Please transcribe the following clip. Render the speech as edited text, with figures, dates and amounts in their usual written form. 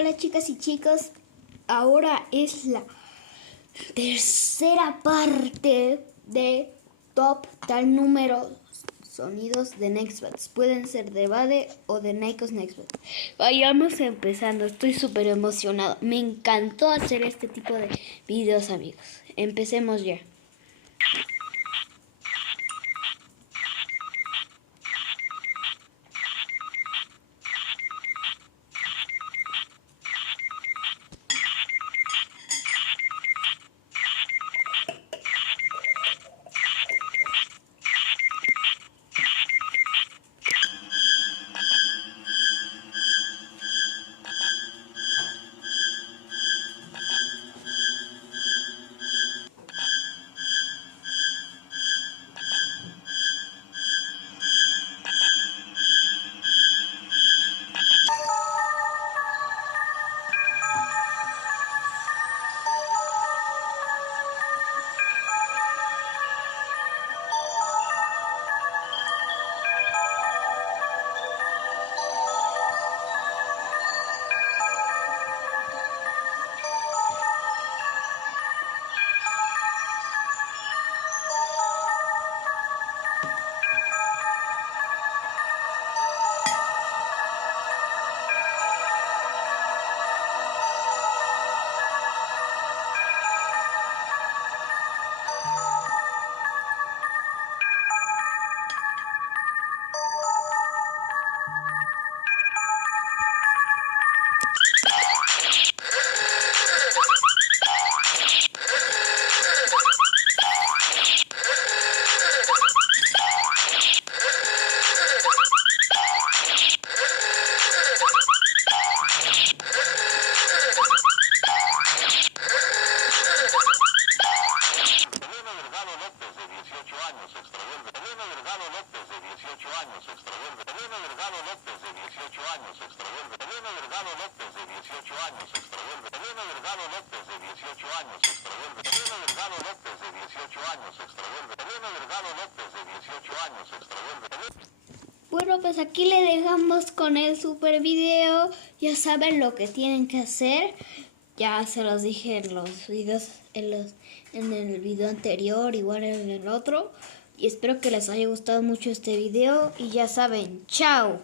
Hola chicas y chicos, ahora es la tercera parte de Top Tal Número Sonidos de Nextbats. Pueden ser de Bade o de Nikos Nextbats. Vayamos empezando, estoy súper emocionado. Me encantó hacer este tipo de videos, amigos. Empecemos ya. Bueno, pues aquí le dejamos con el super video. Ya saben lo que tienen que hacer. Ya se los dije en los videos, en el video anterior, igual en el otro. Y espero que les haya gustado mucho este video. Y ya saben, chao.